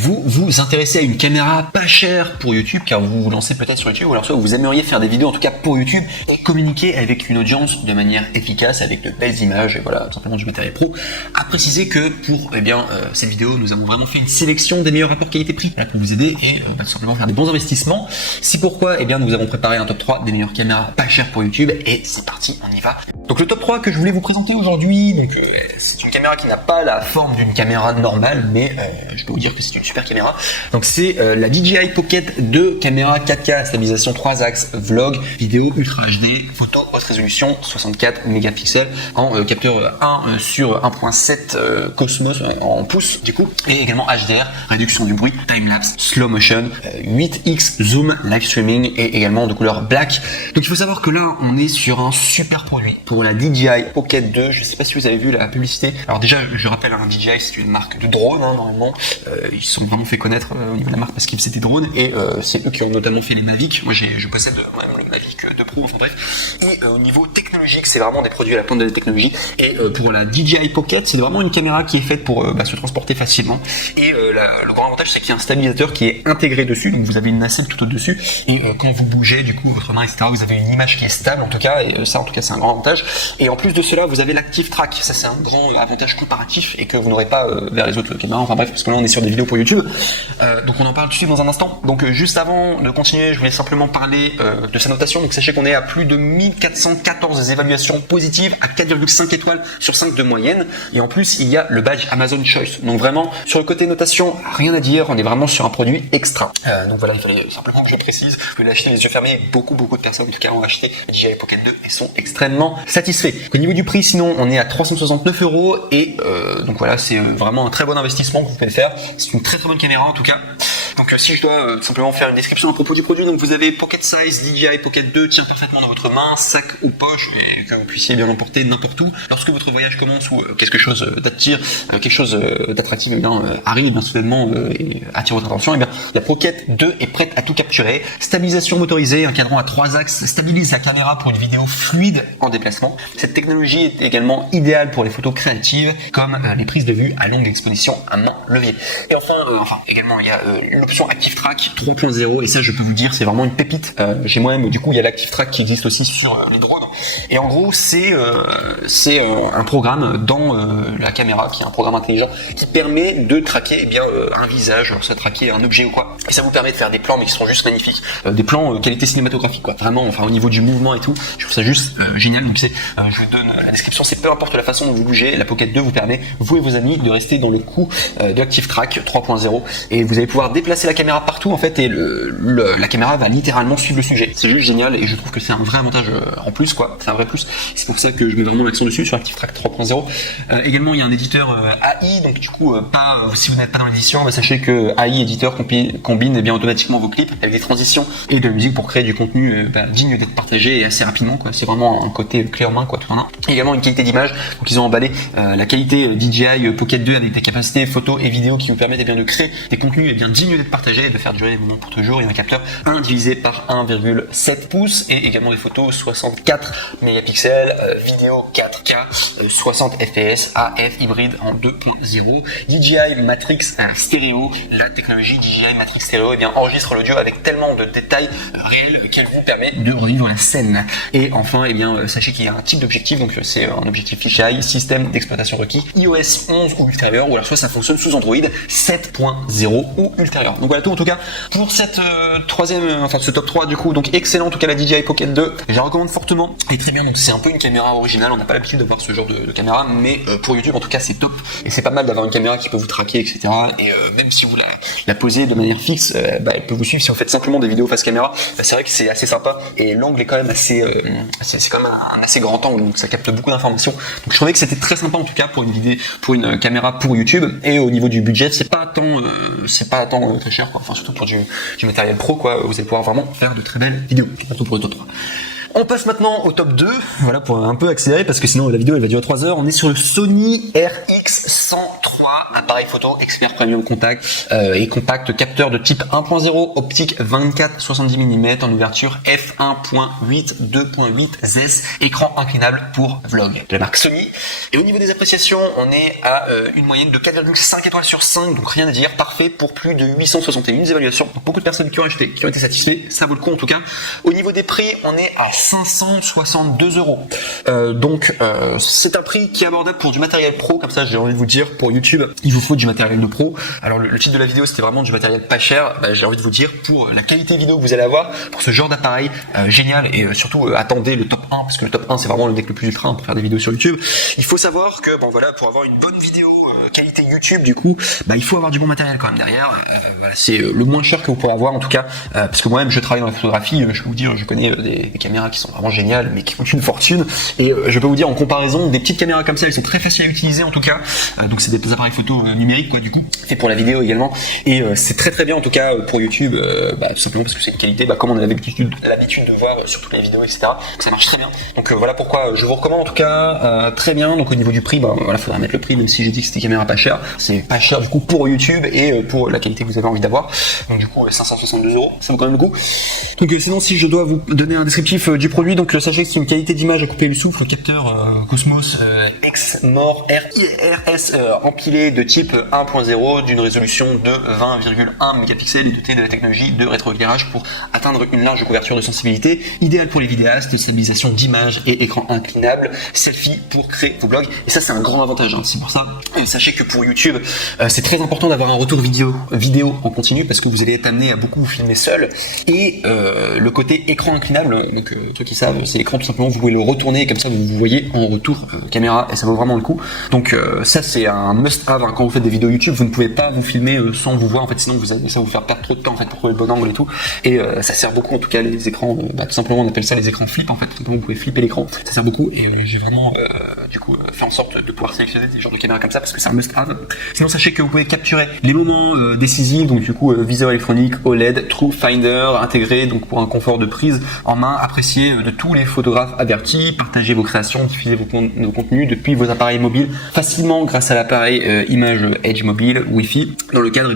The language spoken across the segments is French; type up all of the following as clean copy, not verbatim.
vous vous intéressez à une caméra pas chère pour YouTube, car vous vous lancez peut-être sur YouTube, ou alors soit vous aimeriez faire des vidéos en tout cas pour YouTube et communiquer avec une audience de manière efficace, avec de belles images et voilà, tout simplement du matériel pro. À préciser que pour cette vidéo, nous avons vraiment fait une sélection des meilleurs rapports qualité-prix pour vous aider et tout simplement faire des bons investissements. C'est pourquoi nous avons préparé un top 3 des meilleures caméras pas chères pour YouTube et c'est parti, on y va. Donc le top 3 que je voulais vous présenter aujourd'hui, c'est une caméra qui n'a pas la forme d'une caméra normale, mais je peux vous dire que c'est une super caméra. Donc c'est la DJI Pocket 2, caméra 4K, stabilisation 3 axes, vlog, vidéo Ultra HD, photo haute résolution 64 mégapixels en capteur 1 sur 1.7 Cosmos en pouces du coup, et également HDR, réduction du bruit, timelapse, slow motion, 8x zoom, live streaming et également de couleur black. Donc il faut savoir que là on est sur un super produit pour la DJI Pocket 2. Je sais pas si vous avez vu la publicité. Alors déjà je rappelle, DJI c'est une marque de drones normalement. Ils se sont vraiment fait connaître au niveau de la marque parce qu'ils faisaient des drones et c'est eux qui ont notamment fait les Mavic. Moi je possède moi-même le Mavic 2 Pro, enfin bref. Et au niveau technologique, c'est vraiment des produits à la pointe de la technologie. Et pour la DJI Pocket, c'est vraiment une caméra qui est faite pour se transporter facilement. Et le grand avantage, c'est qu'il y a un stabilisateur qui est intégré dessus. Donc vous avez une nacelle tout au-dessus. Et quand vous bougez, du coup, votre main, etc., vous avez une image qui est stable en tout cas. Et ça, en tout cas, c'est un grand avantage. Et en plus de cela, vous avez l'Active Track. Ça, c'est un grand avantage comparatif et que vous n'aurez pas vers les autres caméras. Enfin bref, parce que là, on est sur des vidéos pour YouTube. Donc on en parle tout de suite dans un instant. Donc juste avant de continuer, je voulais simplement parler de sa notation. Donc sachez qu'on est à plus de 1414 évaluations positives à 4,5 étoiles sur 5 de moyenne. Et en plus, il y a le badge Amazon Choice. Donc vraiment, sur le côté notation, rien à dire. On est vraiment sur un produit extra. Donc voilà, il fallait simplement que je le précise. Vous pouvez l'acheter les yeux fermés. Beaucoup de personnes, en tout cas, ont acheté le DJI Pocket 2 et sont extrêmement satisfaits. Au niveau du prix, sinon, on est à 369 € et donc voilà, c'est vraiment un très bon investissement que vous pouvez faire. C'est une très bonne caméra en tout cas. Donc si je dois simplement faire une description à propos du produit, donc vous avez Pocket Size DJI Pocket 2, tient parfaitement dans votre main, sac ou poche, et que vous puissiez bien l'emporter n'importe où. Lorsque votre voyage commence ou quelque chose quelque chose d'attractif arrive bien soudainement et attire votre attention, et bien la Pocket 2 est prête à tout capturer. Stabilisation motorisée, un cadran à 3 axes stabilise la caméra pour une vidéo fluide en déplacement. Cette technologie est également idéale pour les photos créatives, comme les prises de vue à longue exposition à main levée. Et enfin également il y a l'option Active Track 3.0 et ça je peux vous dire c'est vraiment une pépite. Chez moi-même du coup il y a l'Active Track qui existe aussi sur les drones et en gros c'est un programme dans la caméra qui est un programme intelligent qui permet de traquer un visage, alors ça traquer un objet ou quoi, et ça vous permet de faire des plans mais qui sont juste magnifiques, des plans qualité cinématographique quoi, vraiment au niveau du mouvement et tout, je trouve ça juste génial. Donc je vous donne la description, c'est peu importe la façon dont vous bougez, la Pocket 2 vous permet, vous et vos amis, de rester dans le coup de Active Track 3.0 et vous allez pouvoir déplacer la caméra partout en fait et la caméra va littéralement suivre le sujet. C'est juste génial et je trouve que c'est un vrai avantage en plus quoi, c'est un vrai plus. C'est pour ça que je mets vraiment l'accent dessus sur Active Track 3.0. Également il y a un éditeur AI, donc du coup si vous n'êtes pas dans l'édition, sachez que AI éditeur combine automatiquement vos clips avec des transitions et de la musique pour créer du contenu digne d'être partagé et assez rapidement quoi. C'est vraiment un côté clé en main quoi, tout en un. Également une qualité d'image, donc ils ont emballé la qualité DJI Pocket 2 avec des capacités photo et vidéo qui vous permettent de créer des contenus dignes d'être partagés et de faire durer les moments pour toujours. Il y a un capteur 1 divisé par 1,7 pouces et également des photos 64 mégapixels, vidéo 4K, 60 fps, AF hybride en 2.0, DJI Matrix stéréo. La technologie DJI Matrix stéréo enregistre l'audio avec tellement de détails réels qu'elle vous permet de revivre la scène. Et enfin, sachez qu'il y a un type d'objectif, donc c'est un objectif fisheye, système d'exploitation requis, iOS 11 ou ultérieur, ou alors soit ça fonctionne sous Android 7.0 ou ultérieur. Donc voilà tout en tout cas pour cette ce top 3 du coup, donc excellent en tout cas la DJI Pocket 2, je la recommande fortement et très bien. Donc c'est un peu une caméra originale, on n'a pas l'habitude d'avoir ce genre de caméra, mais pour YouTube en tout cas c'est top et c'est pas mal d'avoir une caméra qui peut vous traquer etc. Et même si vous la posez de manière fixe, elle peut vous suivre si vous faites simplement des vidéos face caméra. C'est vrai que c'est assez sympa et l'angle est quand même assez c'est quand même un assez grand angle, donc ça capte beaucoup d'informations. Donc je trouvais que c'était très sympa en tout cas pour une caméra pour YouTube. Et au niveau du budget, c'est pas tant très cher quoi, enfin surtout pour du matériel pro quoi, vous allez pouvoir vraiment faire de très belles vidéos. Surtout pour le top 3. On passe maintenant au top 2, voilà, pour un peu accélérer parce que sinon la vidéo elle va durer 3 heures. On est sur le Sony RX103. 3 appareils photo expert premium contact et compact, capteur de type 1.0, optique 24-70 mm en ouverture f1.8 2.8 ZES, écran inclinable pour vlog de la marque Sony. Et au niveau des appréciations, on est à une moyenne de 4,5 étoiles sur 5, donc rien à dire, parfait pour plus de 861 évaluations. Donc beaucoup de personnes qui ont acheté, qui ont été satisfaits, ça vaut le coup en tout cas. Au niveau des prix, on est à 562 euros. Donc c'est un prix qui est abordable pour du matériel pro, comme ça j'ai envie de vous dire, pour YouTube, il vous faut du matériel de pro. Alors le titre de la vidéo c'était vraiment du matériel pas cher, j'ai envie de vous dire, pour la qualité vidéo que vous allez avoir, pour ce genre d'appareil génial, et surtout attendez le top 1, parce que le top 1 c'est vraiment le deck le plus ultra pour faire des vidéos sur YouTube. Il faut savoir que bon voilà, pour avoir une bonne vidéo qualité YouTube du coup, il faut avoir du bon matériel quand même derrière. Voilà, c'est le moins cher que vous pourrez avoir en tout cas, parce que moi-même je travaille dans la photographie, je peux vous dire, je connais des caméras qui sont vraiment géniales mais qui coûtent une fortune, et je peux vous dire en comparaison, des petites caméras comme ça elles sont très faciles à utiliser en tout cas, donc c'est des appareils photo numériques quoi du coup, fait pour la vidéo également, et c'est très très bien en tout cas pour YouTube, tout simplement parce que c'est une qualité comme on a l'habitude de voir sur toutes les vidéos etc, que ça marche très bien. Donc voilà pourquoi je vous recommande en tout cas très bien. Donc au niveau du prix, voilà, faudra mettre le prix, même si j'ai dit que c'était caméra pas cher, c'est pas cher du coup pour YouTube et pour la qualité que vous avez envie d'avoir. Donc du coup 562 euros, ça vaut quand même le coup. Donc sinon si je dois vous donner un descriptif du produit, donc sachez que c'est une qualité d'image à couper le souffle, capteur Cosmos Exmor RS empilé de type 1.0 d'une résolution de 20,1 mégapixels et doté de la technologie de rétroéclairage pour atteindre une large couverture de sensibilité, idéal pour les vidéastes, stabilisation d'image et écran inclinable, selfie pour créer vos blogs. Et ça c'est un grand avantage, c'est pour ça. Sachez que pour YouTube, c'est très important d'avoir un retour vidéo en continu, parce que vous allez être amené à beaucoup vous filmer seul. Et le côté écran inclinable, donc ceux qui savent, c'est l'écran tout simplement, vous pouvez le retourner et comme ça vous voyez en retour caméra, et ça vaut vraiment le coup. Donc ça c'est un must-have quand vous faites des vidéos YouTube, vous ne pouvez pas vous filmer sans vous voir en fait, sinon ça va vous faire perdre trop de temps en fait pour trouver le bon angle et tout. Et ça sert beaucoup en tout cas les écrans, tout simplement on appelle ça les écrans flip en fait, vous pouvez flipper l'écran, ça sert beaucoup, et j'ai vraiment du coup fait en sorte de pouvoir sélectionner des genres de caméras comme ça parce que c'est un must-have. Sinon sachez que vous pouvez capturer les moments décisifs, donc du coup viseur électronique, OLED, True Finder intégré, donc pour un confort de prise en main apprécié de tous les photographes avertis. Partagez vos créations, diffusez vos contenus depuis vos appareils mobiles facilement grâce à l'appareil image Edge mobile Wi-Fi, dans le cadre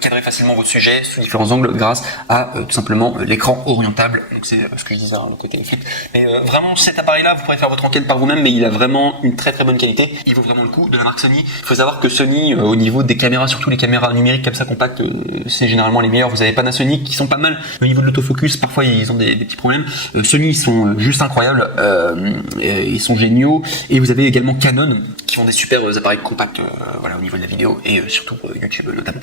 cadrer facilement votre sujet sous différents angles grâce à tout simplement l'écran orientable. Donc c'est ce que je disais, le côté flip. Mais vraiment cet appareil là, vous pourrez faire votre enquête par vous-même, mais il a vraiment une très très bonne qualité, il vaut vraiment le coup, de la marque Sony. Il faut savoir que Sony au niveau des caméras, surtout les caméras numériques comme ça compactes, c'est généralement les meilleurs. Vous avez Panasonic qui sont pas mal au niveau de l'autofocus, parfois ils ont des petits problèmes. Sony ils sont juste incroyables, ils sont géniaux, et vous avez également Canon qui font des super appareils compacts voilà, au niveau de la vidéo et surtout YouTube notamment.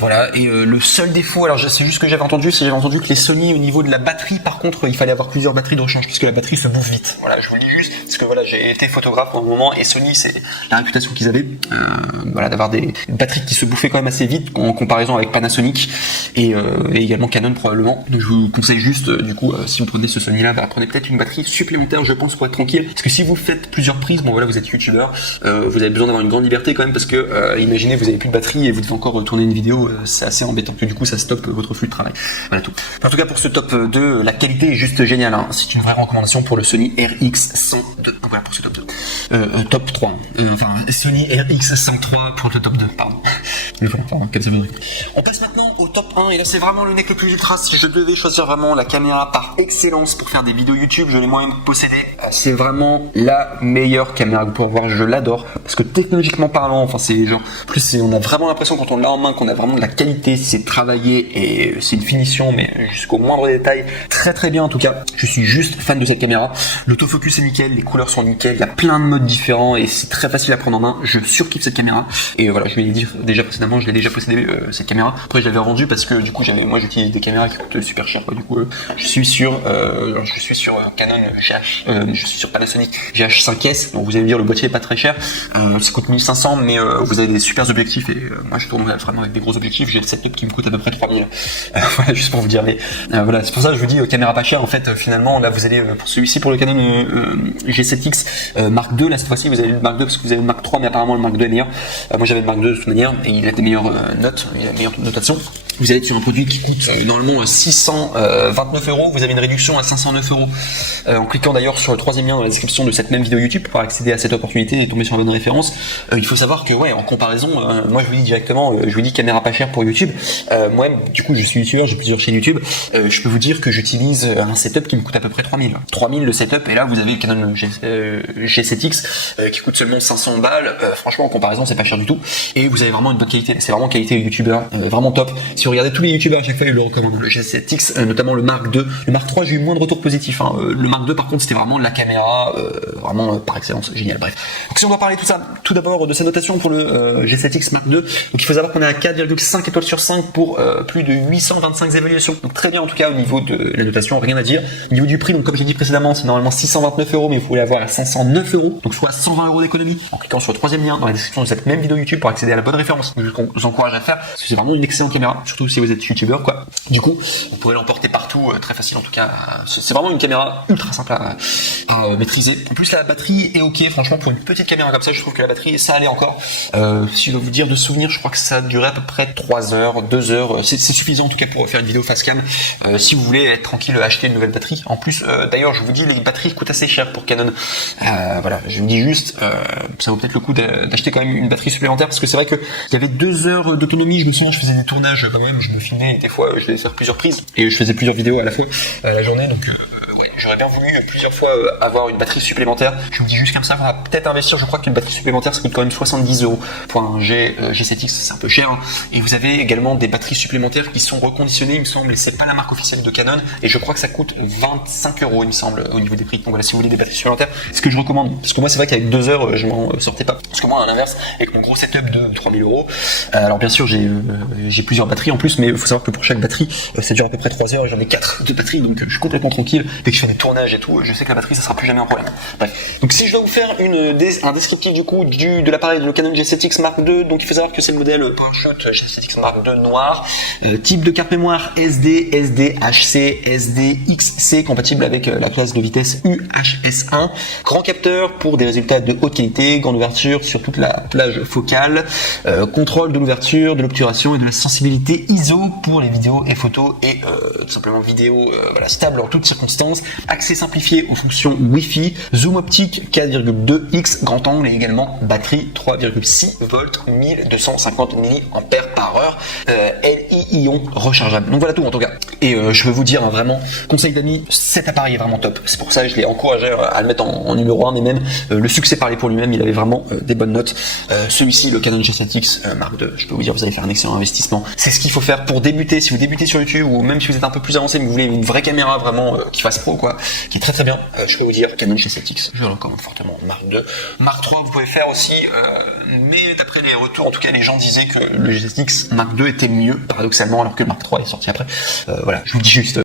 Voilà, et le seul défaut, alors c'est juste ce que j'avais entendu, c'est que j'avais entendu que les Sony au niveau de la batterie, par contre, il fallait avoir plusieurs batteries de rechange parce que la batterie se bouffe vite. Voilà, je vous le dis juste parce que voilà, j'ai été photographe pour un moment et Sony, c'est la réputation qu'ils avaient, voilà, d'avoir des batteries qui se bouffaient quand même assez vite en comparaison avec Panasonic et également Canon probablement. Donc je vous conseille juste, du coup, si vous prenez ce Sony là, prenez peut-être une batterie supplémentaire, je pense, pour être tranquille, parce que si vous faites plusieurs prises, bon voilà, vous êtes youtubeur, vous avez besoin d'avoir une grande liberté quand même, parce que imaginez vous avez plus de batterie et vous devez encore tourner une vidéo, c'est assez embêtant, que du coup ça stoppe votre flux de travail. Voilà tout. En tout cas pour ce top 2, la qualité est juste géniale, c'est une vraie recommandation pour le Sony RX102. Voilà pour ce top 2. Top 3. Enfin Sony RX103 pour le top 2, pardon. Voilà, comme ça veut dire. On passe maintenant au top 1, et là c'est vraiment le nec le plus ultra. Si je devais choisir vraiment la caméra par excellence pour faire des vidéos YouTube, je l'ai moi-même possédée. C'est vraiment la meilleure caméra que vous pouvez avoir, je l'adore, parce que technologiquement parlant, enfin c'est genre, plus on a vraiment l'impression quand on l'a en main qu'on a vraiment de la qualité, c'est travaillé et c'est une finition mais jusqu'au moindre détail, très très bien en tout cas. Je suis juste fan de cette caméra, l'autofocus est nickel, les couleurs sont nickel, il y a plein de modes différents et c'est très facile à prendre en main, je surkiffe cette caméra. Et voilà, je vais le dire déjà précédemment, je l'ai déjà possédé cette caméra, après je l'avais revendue parce que du coup moi j'utilise des caméras qui coûtent super cher quoi. Du coup je suis sur Canon GH, je suis sur Panasonic GH5S, donc vous allez me dire le boîtier est pas très cher, ça coûte 1500 mais vous avez des super objectifs, et moi je tourne vraiment avec des gros objectifs, j'ai le setup qui me coûte à peu près 3000, voilà, juste pour vous dire. Mais voilà, c'est pour ça que je vous dis caméra pas chère en fait. Finalement là vous allez pour celui-ci, pour le Canon G7X Mark II, là cette fois-ci vous avez le Mark II parce que vous avez le Mark III, mais apparemment le Mark II est meilleur. Moi j'avais le Mark II de toute manière et il a des meilleures notes, il a des meilleures notations. vous allez être sur un produit qui coûte normalement 629 euros, vous avez une réduction à 509 euros. En cliquant d'ailleurs sur le troisième lien dans la description de cette même vidéo YouTube pour accéder à cette opportunité et tomber sur la bonne référence. Il faut savoir que ouais, en comparaison, moi je vous dis directement, je vous dis caméra pas chère pour YouTube. Moi, du coup, je suis youtubeur, j'ai plusieurs chaînes YouTube. Je peux vous dire que j'utilise un setup qui me coûte à peu près 3000. 3000 le setup, et là vous avez le Canon G7X qui coûte seulement 500 balles. Franchement, en comparaison, c'est pas cher du tout. Et vous avez vraiment une bonne qualité. C'est vraiment qualité youtubeur, vraiment top. Si vous regardez tous les youtubeurs à chaque fois, ils le recommandent. Le G7X, notamment le Mark II. Le Mark III, j'ai eu moins de retours positifs. Le Mark II, par contre, c'était vraiment la caméra, vraiment par excellence, génial. Bref. Donc si on doit parler tout d'abord de sa notation pour le G7X Mark II, donc il faut savoir qu'on est à 4,5 étoiles sur 5 pour plus de 825 évaluations. Donc très bien en tout cas au niveau de la notation, rien à dire. Au niveau du prix, donc comme j'ai dit précédemment, c'est normalement 629 euros, mais vous pouvez l'avoir à 509 euros, donc soit 120 euros d'économie. En cliquant sur le troisième lien dans la description de cette même vidéo YouTube pour accéder à la bonne référence. Je vous encourage à faire, parce que c'est vraiment une excellente caméra, surtout si vous êtes youtubeur quoi. Du coup, vous pourrez l'emporter partout, très facile en tout cas. C'est vraiment une caméra ultra simple à maîtriser. En plus la batterie est ok, franchement pour une petite caméra comme ça, je trouve que la batterie ça allait encore. Si je dois vous dire de souvenir, je crois que ça durait à peu près 3 heures, 2 heures, c'est suffisant en tout cas pour faire une vidéo face cam. Si vous voulez être tranquille, acheter une nouvelle batterie. En plus, d'ailleurs, je vous dis, les batteries coûtent assez cher pour Canon. Voilà, je vous dis juste, ça vaut peut-être le coup d'acheter quand même une batterie supplémentaire, parce que c'est vrai que il y avait 2 heures d'autonomie. Je me souviens, je faisais des tournages quand même, je me filmais, et des fois, je devais faire plusieurs prises, et je faisais plusieurs vidéos à la fois la journée, donc ouais, j'aurais bien voulu plusieurs fois avoir une batterie supplémentaire. Je vous dis juste comme ça, on va peut-être investir. Je crois qu'une batterie supplémentaire, ça coûte quand même 70 euros pour un G7X, c'est un peu cher. Hein. Et vous avez également des batteries supplémentaires qui sont reconditionnées, il me semble, et c'est pas la marque officielle de Canon. Et je crois que ça coûte 25 euros, il me semble, au niveau des prix. Donc voilà, si vous voulez des batteries supplémentaires, c'est ce que je recommande. Parce que moi, c'est vrai qu'avec 2 heures, je m'en sortais pas. Parce que moi, à l'inverse, avec mon gros setup de 3000 euros, alors bien sûr, j'ai plusieurs batteries en plus, mais il faut savoir que pour chaque batterie, ça dure à peu près 3 heures et j'en ai 4 de batteries, donc je suis complètement tranquille. Dès que je fais des tournages et tout, je sais que la batterie, ça sera plus jamais un problème. Bref. Donc si je dois vous faire un descriptif du coup de l'appareil de Canon G7X Mark II, donc il faut savoir que c'est le modèle point shoot G7X Mark II noir, type de carte mémoire SD, SDHC, SDXC, compatible avec la classe de vitesse UHS1, grand capteur pour des résultats de haute qualité, grande ouverture sur toute la plage focale, contrôle de l'ouverture, de l'obturation et de la sensibilité ISO pour les vidéos et photos, et tout simplement vidéo voilà, stable en toutes circonstances, accès simplifié aux fonctions Wi-Fi, zoom optique 4,2x, grand angle, et également batterie 3,6 volts, 1250 mAh, Li-ion rechargeable. Donc voilà tout en tout cas. Et je veux vous dire vraiment, conseil d'amis, cet appareil est vraiment top. C'est pour ça que je l'ai encouragé à le mettre en numéro 1, mais même le succès parlait pour lui-même, il avait vraiment des bonnes notes. Celui-ci, le Canon G7X Mark II, je peux vous dire, vous allez faire un excellent investissement. C'est ce qu'il faut faire pour débuter. Si vous débutez sur YouTube, ou même si vous êtes un peu plus avancé mais vous voulez une vraie caméra vraiment qui fasse pro quoi, qui est très très bien, je peux vous dire Canon G7X, je le recommande fortement. Mark II, Mark III vous pouvez faire aussi, mais d'après les retours, en tout cas les gens disaient que le G7X Mark II était mieux paradoxalement, alors que le Mark III est sorti après. Voilà, je vous le dis juste.